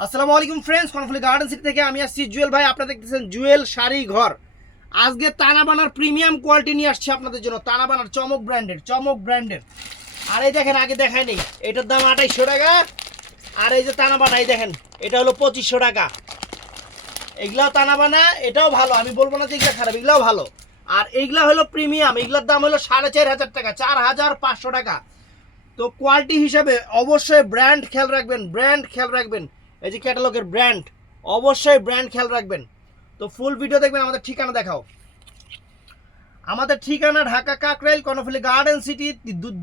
আসসালামু আলাইকুম friends কনফলি garden city থেকে আমি আসছি জুয়েল ভাই। আপনারা দেখতেছেন জুয়েল শাড়ি ঘর। আজকে তানাবানার প্রিমিয়াম কোয়ালিটি নিয়ে আসছি আপনাদের জন্য। তানাবানার চমক ব্র্যান্ডের চমক ব্র্যান্ডের আর এই দেখেন, আগে দেখাই নেই। এটার দাম আঠাইশশো টাকা। আর এই যে তানাবানা, এই দেখেন, এটা হলো পঁচিশশো টাকা। এগুলাও তানাবানা, এটাও ভালো। আমি বলব না যে এগুলা খারাপ, এগুলাও ভালো। আর এইগুলা হলো প্রিমিয়াম এগুলার দাম হলো সাড়ে চার হাজার টাকা, চার হাজার পাঁচশো টাকা। তো কোয়ালিটি হিসাবে অবশ্যই ব্র্যান্ড খেয়াল রাখবেন ব্র্যান্ড খেয়াল রাখবেন। এই যে ক্যাটালগের ব্র্যান্ড, অবশ্যই ব্র্যান্ড খেয়াল রাখবেন। তো ফুল ভিডিও দেখবেন, আমাদের ঠিকানা দেখাও। আমাদের ঠিকানা ঢাকা কাকরাইল, কর্ণফুলি গার্ডেন সিটি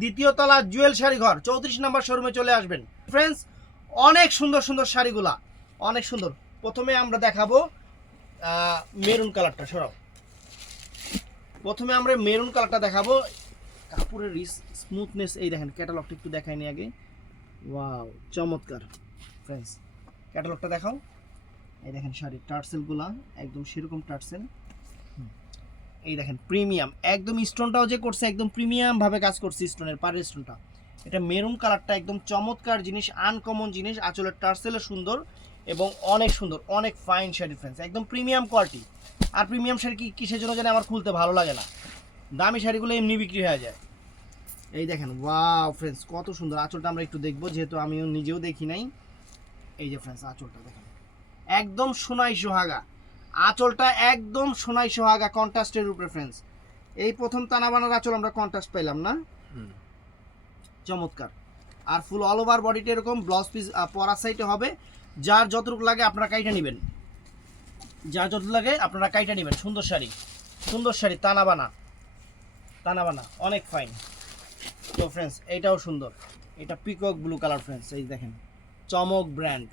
দ্বিতীয় তলা জুয়েল শাড়ি ঘর, চৌত্রিশ নম্বর শোরুমে চলে আসবেন। ফ্রেন্ডস অনেক সুন্দর সুন্দর শাড়িগুলা, অনেক সুন্দর। প্রথমে আমরা দেখাবো মেরুন কালারটা, সরাও। প্রথমে আমরা মেরুন কালারটা দেখাবো। কাপড়ের স্মুথনেস এই দেখেন ক্যাটালগটা একটু দেখায়নি আগে। ওয়াও চমৎকার। ফ্রেন্ডস ক্যাটালগটা দেখাও। এই দেখেন শাড়ির টার্সেলগুলা, একদম সেরকম টার্সেল। এই দেখেন, প্রিমিয়াম, একদম স্টোনটাও যে করছে, একদম প্রিমিয়াম ভাবে কাজ করছে স্টোনের পাড়ের স্টোনটা। এটা মেরুন কালারটা একদম চমৎকার জিনিস আনকমন জিনিস, আঁচলের টার্সেলও সুন্দর এবং অনেক সুন্দর, অনেক ফাইন শাড়ি ফ্রেন্ডস একদম প্রিমিয়াম কোয়ালিটি আর প্রিমিয়াম শাড়ি কি কিসের জন্য জানি আমার খুলতে ভালো লাগে না। দামি শাড়িগুলো এমনি বিক্রি হয়ে যায়। এই দেখেন ওয়াও ফ্রেন্ডস কত সুন্দর, আঁচলটা আমরা একটু দেখব, যেহেতু আমিও নিজেও দেখি নাই। এই যে ফ্রেন্ডস আঁচলটা দেখেন। একদম সোনাই সোহাগা। আঁচলটা একদম সোনাই সোহাগা কন্ট্রাস্টের উপরে ফ্রেন্ডস এই প্রথম তানাবানার আঁচল আমরা কন্ট্রাস্ট পাইলাম না? চমৎকার। আর ফুল অল ওভার বডিটা এরকম ব্লাউজ পিস পরা সাইডে হবে। যার যতটুকু লাগে আপনারা কাইটা নেবেন। যার যতটুকু লাগে আপনারা কাইটা নেবেন। সুন্দর শাড়ি। সুন্দর শাড়ি তানাবানা। তানাবানা অনেক ফাইন তো ফ্রেন্ডস এইটাও সুন্দর। এটা পিকক ব্লু কালার ফ্রেন্ডস এই দেখেন। চমক ব্র্যান্ড।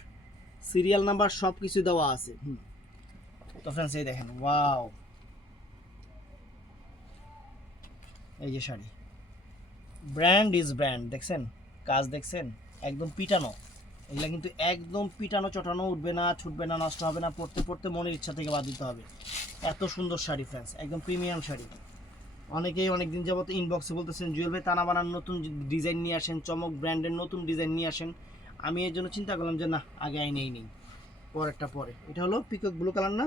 সিরিয়াল নাম্বার সব কিছু দেওয়া আছে। তো ফ্রেন্ডস এই দেখেন, ওয়াও। এই যে শাড়ি। ব্র্যান্ড ইজ ব্র্যান্ড, দেখছেন? কাজ দেখছেন? একদম পিটানো। এগুলা কিন্তু একদম পিটানো, চটানো, উঠবে না, ছুটবে না, নষ্ট হবে না, পড়তে পড়তে মনের ইচ্ছা থেকে বাদ দিতে হবে। এত সুন্দর শাড়ি ফ্রেন্ডস একদম প্রিমিয়াম শাড়ি। অনেকেই অনেক দিন যাবত ইনবক্সে বলতেছেন, জুয়েল ভাই, তানা বানার নতুন ডিজাইন নিয়ে আসেন, চমক, ব্র্যান্ডের নতুন ডিজাইন নিয়ে আসেন। আমি এর জন্য চিন্তা করলাম যে না আগে আই নেই নেই। পরেরটা পরে। এটা হলো পিকক ব্লু কালার না?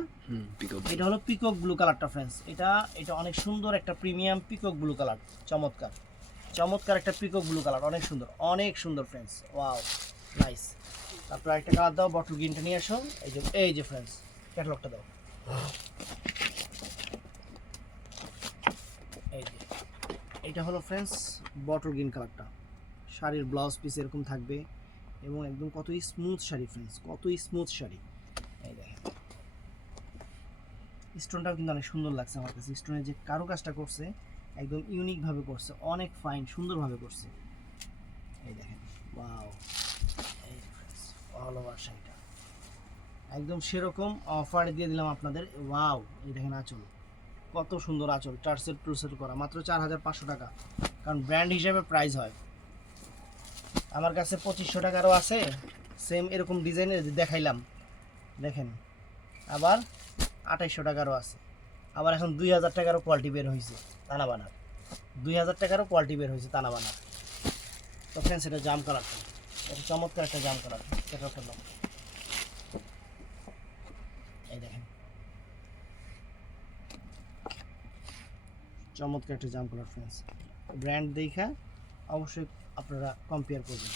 এটা হলো পিকক ব্লু কালারটা ফ্রেন্ডস এটা এটা অনেক সুন্দর একটা প্রিমিয়াম পিকক ব্লু কালার চমৎকার। চমৎকার একটা পিকক ব্লু কালার অনেক সুন্দর। অনেক সুন্দর ফ্রেন্ডস ওয়াও নাইস তারপর একটা কালার দাও বটল গ্রিনটা নিয়ে আসো। এই যে এই যে ফ্রেন্ডস ক্যাটালগটা দাও। এই যে এটা হলো ফ্রেন্ডস বটল গ্রিন কালারটা শাড়ির ব্লাউজ পিস এরকম থাকবে। এবং একদম কতই স্মুথ শাড়ি ফ্রেন্ডস কতই স্মুথ শাড়ি। এই দেখেন। স্টোনটাও কিন্তু অনেক সুন্দর লাগছে আমার কাছে। স্টোনের যে কারও কাজটা করছে, একদম ইউনিকভাবে করছে, অনেক ফাইন সুন্দরভাবে করছে। এই দেখেন ওয়াও অল ওভার শাড়িটা। একদম সেরকম অফারে দিয়ে দিলাম আপনাদের। ওয়াও এই দেখেন আঁচল। কত সুন্দর আঁচল টার্সেল টুরসেল করা। মাত্র চার হাজার পাঁচশো টাকা। কারণ ব্র্যান্ড হিসেবে প্রাইস হয়। আমার কাছে পঁচিশশো টাকারও আছে। সেম এরকম ডিজাইনের দেখাইলাম। দেখেন, আবার আঠাইশশো টাকারও আছে। আবার এখন দুই হাজার টাকারও কোয়ালিটি বের হয়েছে তানা বানার দুই হাজার টাকারও কোয়ালিটি বের হয়েছে তানা বানার তো ফ্রেন্ডস এটা জাম কালারটা এটা চমৎকার একটা জাম কালার সেটা করলাম এই দেখেন। চমৎকার একটা জাম কালার ফ্রেন্ডস ব্র্যান্ড দেখা, অবশ্যই আপনারা কম্পেয়ার করবেন।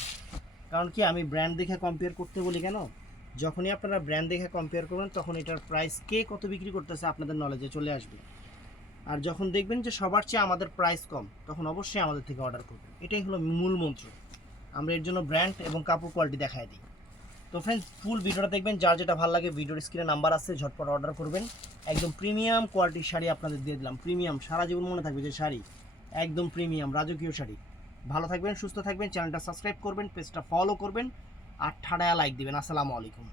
কারণ কি, আমি ব্র্যান্ড দেখে কম্পেয়ার করতে বলি কেন? যখনই আপনারা ব্র্যান্ড দেখে কম্পেয়ার করবেন, তখন এটার প্রাইস কে কত বিক্রি করতেছে আপনাদের নলেজে চলে আসবে। আর যখন দেখবেন যে সবার চেয়ে আমাদের প্রাইস কম, তখন অবশ্যই আমাদের থেকে অর্ডার করবেন। এটাই হলো মূল মন্ত্র। আমরা এর জন্য ব্র্যান্ড এবং কাপড় কোয়ালিটি দেখায় দিই। তো ফ্রেন্ডস ফুল ভিডিওটা দেখবেন। যার যেটা ভালো লাগে, ভিডিওর স্ক্রিনে নাম্বার আছে, ঝটপট অর্ডার করবেন। একদম প্রিমিয়াম কোয়ালিটির শাড়ি আপনাদের দিয়ে দিলাম। প্রিমিয়াম সারা জীবন মনে থাকবে যে শাড়ি। একদম প্রিমিয়াম রাজকীয় শাড়ি। ভালো থাকবেন, সুস্থ থাকবেন, চ্যানেলটা সাবস্ক্রাইব করবেন, পেজটা ফলো করবেন, আর ঠাডায়া লাইক দিবেন। আসসালামু আলাইকুম।